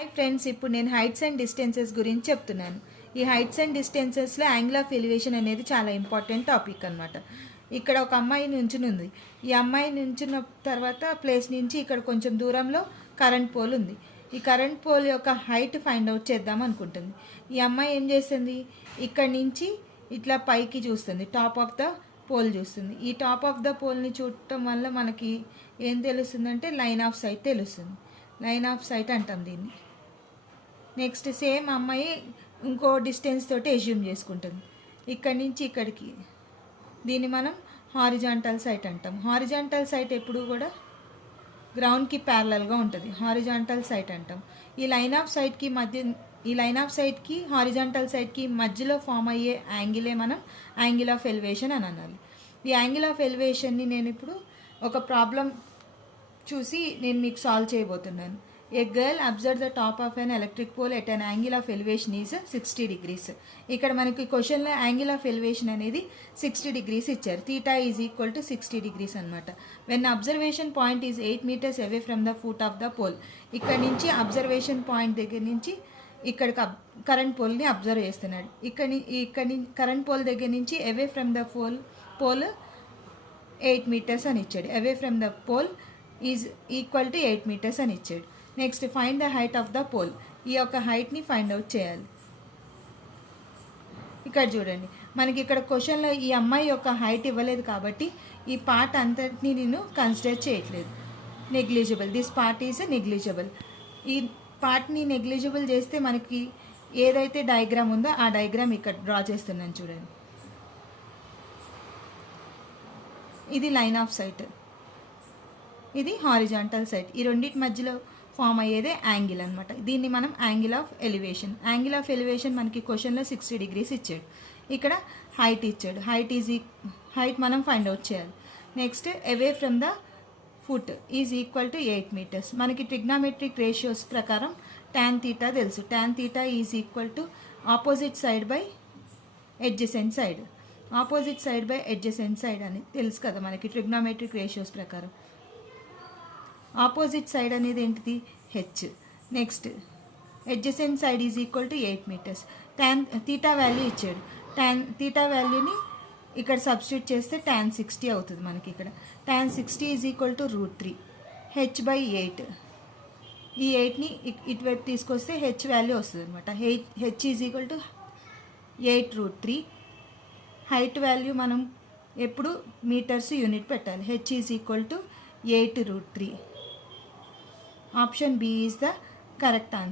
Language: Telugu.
హాయ్ ఫ్రెండ్స్, ఇప్పుడు నేను హైట్స్ అండ్ డిస్టెన్సెస్ గురించి చెప్తున్నాను. ఈ హైట్స్ అండ్ డిస్టెన్సెస్లో యాంగిల్ ఆఫ్ ఎలివేషన్ అనేది చాలా ఇంపార్టెంట్ టాపిక్ అనమాట. ఇక్కడ ఒక అమ్మాయి నుంచునుంది. ఈ అమ్మాయి నుంచున్న తర్వాత ప్లేస్ నుంచి ఇక్కడ కొంచెం దూరంలో కరెంట్ పోల్ ఉంది. ఈ కరెంట్ పోల్ యొక్క హైట్ ఫైండ్ అవుట్ చేద్దాం అనుకుంటుంది. ఈ అమ్మాయి ఏం చేస్తుంది, ఇక్కడ నుంచి ఇట్లా పైకి చూస్తుంది, టాప్ ఆఫ్ ద పోల్ చూస్తుంది. ఈ టాప్ ఆఫ్ ద పోల్ని చూడటం వల్ల మనకి ఏం తెలుస్తుందంటే లైన్ ఆఫ్ సైట్ తెలుస్తుంది. లైన్ ఆఫ్ సైట్ అంటాం దీన్ని. నెక్స్ట్ సేమ్ అమ్మాయి ఇంకో డిస్టెన్స్ తోటి ఎజ్యూమ్ చేసుకుంటుంది, ఇక్కడి నుంచి ఇక్కడికి. దీన్ని మనం హారిజాంటల్ సైట్ అంటాం. హారిజాంటల్ సైట్ ఎప్పుడు కూడా గ్రౌండ్కి ప్యారలల్గా ఉంటుంది, హారిజాంటల్ సైట్ అంటాం. ఈ లైన్ ఆఫ్ సైట్కి హారిజాంటల్ సైట్కి మధ్యలో ఫామ్ అయ్యే యాంగిలే మనం యాంగిల్ ఆఫ్ ఎలివేషన్ అని అనాలి. ఈ యాంగిల్ ఆఫ్ ఎలివేషన్ని నేను ఇప్పుడు ఒక ప్రాబ్లం చూసి నేను మీకు సాల్వ్ చేయబోతున్నాను. A girl observe the top of an electric pole at an angle of elevation is 60 degrees. ఇక్కడ మనకి క్వశ్చన్లో యాంగిల్ ఆఫ్ ఎలివేషన్ అనేది 60 degrees ఇచ్చారు. Theta is equal to 60 degrees అనమాట. When observation point is 8 meters away from the foot of the pole. ఇక్కడ నుంచి అబ్జర్వేషన్ పాయింట్ దగ్గర నుంచి ఇక్కడికి కరెంట్ పోల్ని అబ్జర్వ్ చేస్తున్నాడు. ఇక్కడి కరెంట్ పోల్ దగ్గర నుంచి away from the pole 8 meters అని ఇచ్చాడు. Away from the pole is equal to 8 meters అని ఇచ్చాడు. Next find the height of the pole. ఈ యొక్క హైట్ని ఫైండ్ అవుట్ చేయాలి. ఇక్కడ చూడండి, మనకి ఇక్కడ క్వశ్చన్లో ఈ అమ్మాయి యొక్క హైట్ ఇవ్వలేదు కాబట్టి ఈ పార్ట్ అంతటిని నేను కన్సిడర్ చేయట్లేదు. Negligible, this part is negligible. ఈ పార్ట్ని నెగ్లిజిబుల్ చేస్తే మనకి ఏదైతే డయాగ్రామ్ ఉందో ఆ డయాగ్రామ్ ఇక్కడ డ్రా చేస్తున్నాను చూడండి. ఇది లైన్ ఆఫ్ సైట్, ఇది హారిజాంటల్ సైట్. ఈ రెండింటి మధ్యలో ఫామ్ అయ్యేదే యాంగిల్ అనమాట. దీన్ని మనం angle of elevation. Angle of elevation మనకి క్వశ్చన్లో 60 degrees ఇచ్చాడు. ఇక్కడ హైట్ ఇచ్చాడు. హైట్ మనం ఫైండ్ అవుట్ చేయాలి. Next away from the foot is equal to 8 meters. మనకి ట్రిగ్నామెట్రిక్ రేషియోస్ ప్రకారం tan theta తెలుసు. tan theta is equal to opposite side by adjacent side. Opposite side by adjacent side అని తెలుసు కదా మనకి ట్రిగ్నామెట్రిక్ రేషియోస్ ప్రకారం. ఆపోజిట్ సైడ్ అనేది ఏంటిది, H. Next adjacent side is equal to 8 meters. tan theta value ఇచ్చాడు. tan theta వాల్యూని ఇక్కడ సబ్స్టిట్యూట్ చేస్తే tan 60 అవుతుంది మనకి. ఇక్కడ tan 60 is equal to √3 h/8. ఈ 8ని ఇటువైపు తీసుకొస్తే హెచ్ వాల్యూ వస్తుంది అనమాట. H is equal to 8√3. Height value మనం ఎప్పుడు మీటర్స్ యూనిట్ పెట్టాలి. H is equal to 8√3. Option B is the correct answer.